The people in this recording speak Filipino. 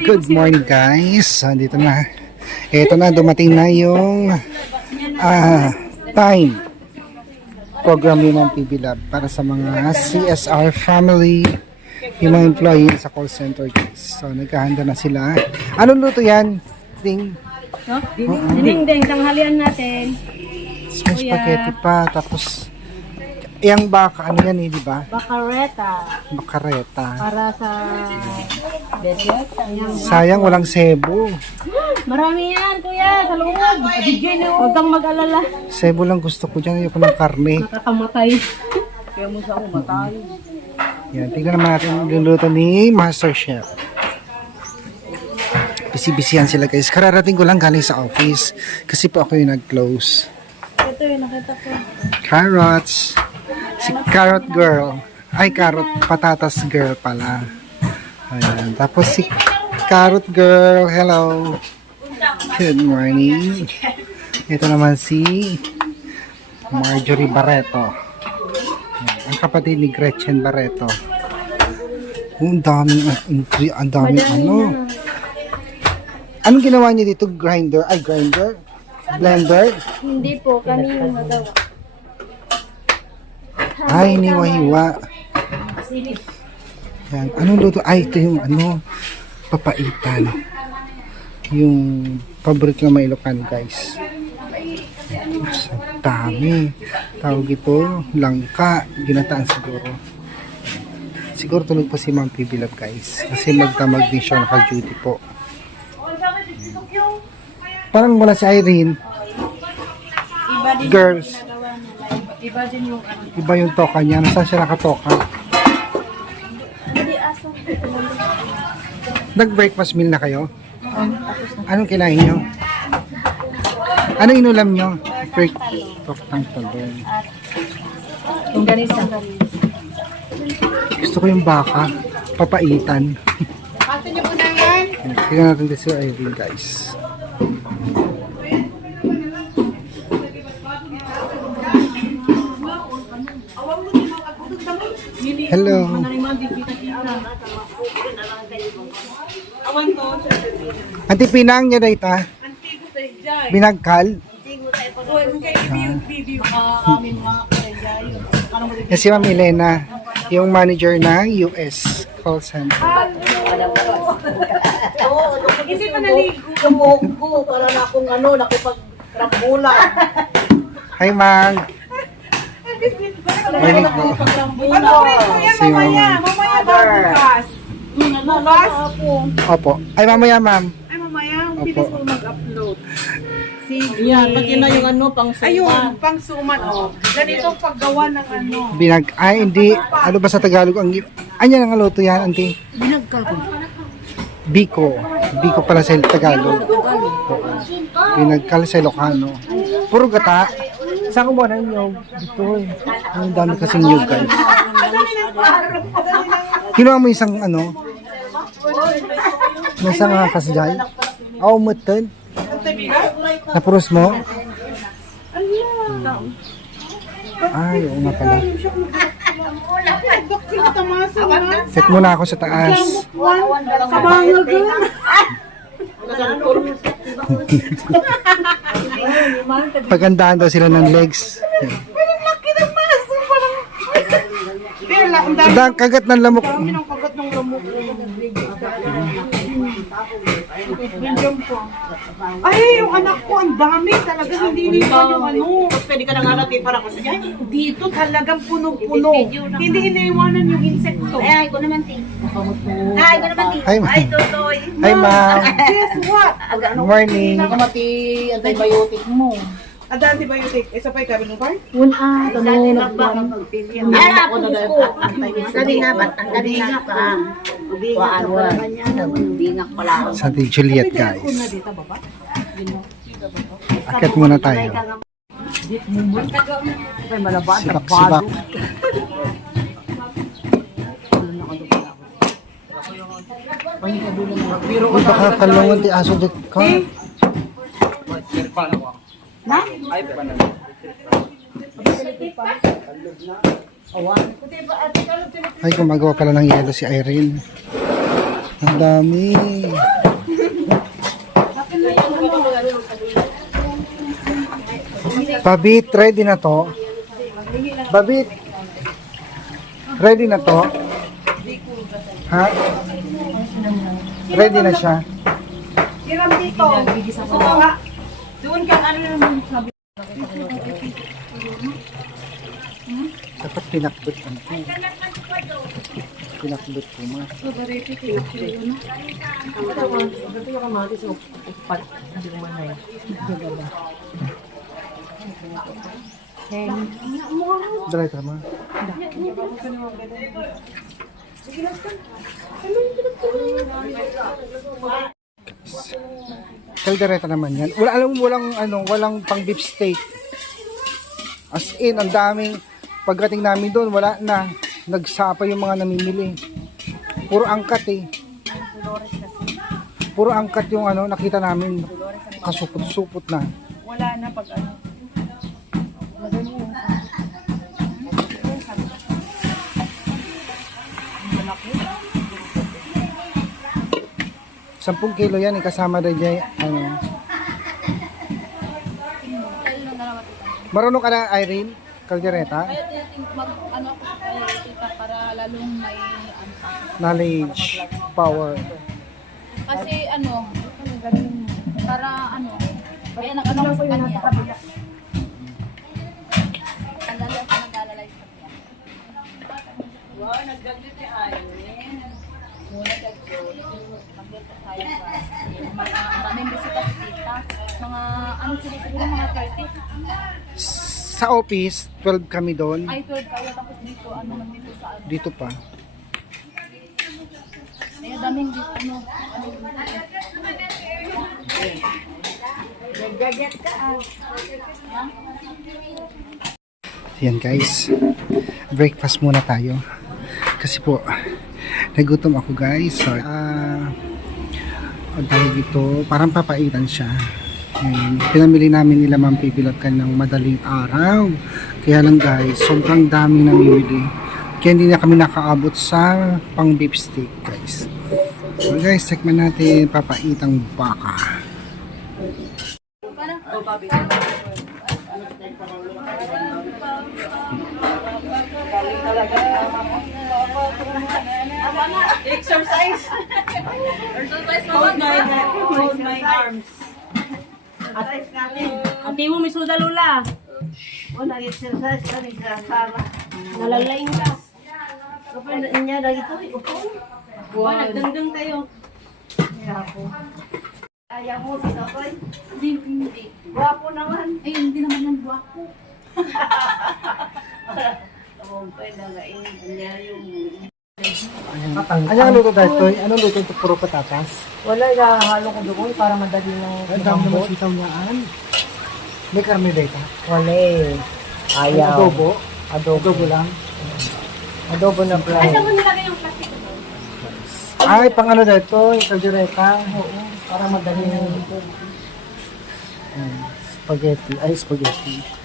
Good morning guys. Dito na. Ito na, dumating na yung time program ng PB Lab para sa mga CSR family, yung mga employee sa call center guys. So nagkahanda na sila. Anong luto yan? Ding? No? Ding-ding, tanghalian natin. May spaghetti pa. Tapos yung baka, ano yan di ba? Bacareta. Bacareta. Para sa dessert. Sayang walang sebo. Marami yan, kuya. Sa loob. Huwag kang mag-alala. Sebo lang gusto ko dyan. Ayoko ng karne. Nakakamatay. Kaya mo sa umatay. Yan, tingnan naman natin yung luluto ni Master Chef. Busy-busy yan sila guys. Kararating ko lang galing sa office. Kasi po ako yung nag-close. Ito yung nakita ko. Carrots. Si Carrot Girl. Ay, Carrot Patatas Girl pala. Ayan. Tapos si Carrot Girl. Hello. Good morning. Ito naman si Marjorie Barreto. Ang kapatid ni Gretchen Barreto. Ang daming ano. Anong ginawa niyo dito? Grinder? Ay, grinder? Blender? Hindi po, kanina nagawa. Ay, hiniwa-hiwa. Yan. Anong luto? Ay, ito yung ano, papaitan. Yung paborito ng mga Ilocano guys. Sa dami. Tawag ito, langka. Ginataan siguro. Siguro tulog pa si Ma'am PB Lab guys. Kasi magdamag din siya, naka-duty po. Parang wala si Irene. Girls. Iba din yung Iba yung toka niya. Nasaan siya nakatoka? Nag-breakfast meal na kayo? Anong kinain nyo? Anong inulam nyo? Toktang talong. yung ganisa. Gusto ko yung baka. Papaitan. Pasin niyo po na yan. Tingnan natin dito si Irene guys. Hello. Ante Pinang niya dahil ta? Binagkal? Yan si Ma'am Elena, yung manager ng US call center. Hindi pa naligo. Kamugo. Para na akong nakipag-rambulan. Hi Mang. Morning po. Si Ma'am. Mamaya bukas. Bukas? Opo. Ay mamaya ma'am. Ay, mamaya. Opo. Bilis mo mag-upload. Sige. Yan, pati na yung pang suman. Ayun, pang suman. Ganito paggawa ng Ay hindi. Ano ba sa Tagalog? Anya ang luto yan, auntie? Binagkal ko. Biko. Biko pala sa Tagalog. Pinagkal sa Ilocano. Puro gata. Saan ko ba na yung dito? Ang dami kasing nyug guys. Kinuha mo isang ano? May isang kasjay? Oo, mutton. Napurus mo? Ay, oo nga pala. Set muna ako sa taas. Kabangag. Pagandahan daw sila ng legs. Laki ng maso. Parang... Pero ang dami Kagat ng lamok. ng kagat ng lamok. Medium po. Ay, yung anak ko, ang dami. Talaga hindi nito yung ano. Pwede ka na nga natin para kasi yan. Dito talagang puno-puno. Hindi iniiwanan yung insekto. Ay, ko naman tin. Ay, ko naman tin. Hi, ma'am. Ay, tutoy. Hi, ma'am. Guess what? Good morning. Kamati, antibiotic mo. Ada antibiotic. Isa pa ikaw, Binubay? Una, tanong na ba? Ay, ako ko. Sabi nga ba? Sabi nga pa. Bingak ko naman yan. Bingak pala ako. Sa Ate Juliet guys. Akit muna tayo. Sibak-sibak. Uy, baka kalungan ti aso dit ka. Ay, gumagawa pala ng yelo si Irene. Ang dami. Babit, ready na to? Babit, ready na to? Ha? Ready na siya? Hiram dito. Suka. Doon ka, ano naman sabi? Dapat pinakbot ka na. Pinakbot ko ma. Dali ka ma. Kaldereta naman yan. Wala, alam mo, walang pang beef steak. As in, ang daming, pagdating namin doon, wala na. Nagsapa yung mga namimili. Puro angkat eh. Puro angkat yung nakita namin. Kasupot-supot na. Wala na pag ano. 10 kilo yan, kasama rin dyan, Marunong ka na, Irene? Caldereta? Ano ako kaya tita para lalong may Knowledge, power. kasi para kaya nag-ano ko sa kanya. Ang lalo ako nag-alalay sa kanya. Wow, nag-gaglit ni Irene. Muna mag-gaglit tayo ba? Maraming bisita si tita. Siguro mga 30. Sa office, 12 kami doon. Ay, 12 kaya tapos dito, dito sa Dito pa. Kaya daming dito, Naggagat ka Yan guys. Breakfast muna tayo. Kasi po, nagutom ako guys. So, ang tawag dito, parang papaitan siya. Pinamili namin nila Ma'am Pipilot ka ng madaling araw. Kaya lang guys, sobrang dami namimili. Kaya hindi na kami nakaabot sa pang beef steak guys. So guys, tikman natin papaitang baka. Exercise. Hold my arms. Exercise natin. Ate mo, may suda lula. Wala exercise ka rin kasama. Nalalaing ka. Kapag niya lagi ito, upo. Nagdangdang tayo. Ayaw mo, sinakoy. Hindi. Guwapo naman. Ay, hindi naman yung guwapo. Pwede nagain niya yung... Ano luto dito? Ano luto ito? Puro patatas? Wala, ihahalo ko doon para madali ng Ang dami naman sitaw niyaan. May karne dito? Wala eh. Ayaw. Adobo? Adobo lang? Adobo na brown. Ay, pang ano dito? Yung kaldereta? Oo. Para madali ng Spaghetti. Ay, spaghetti.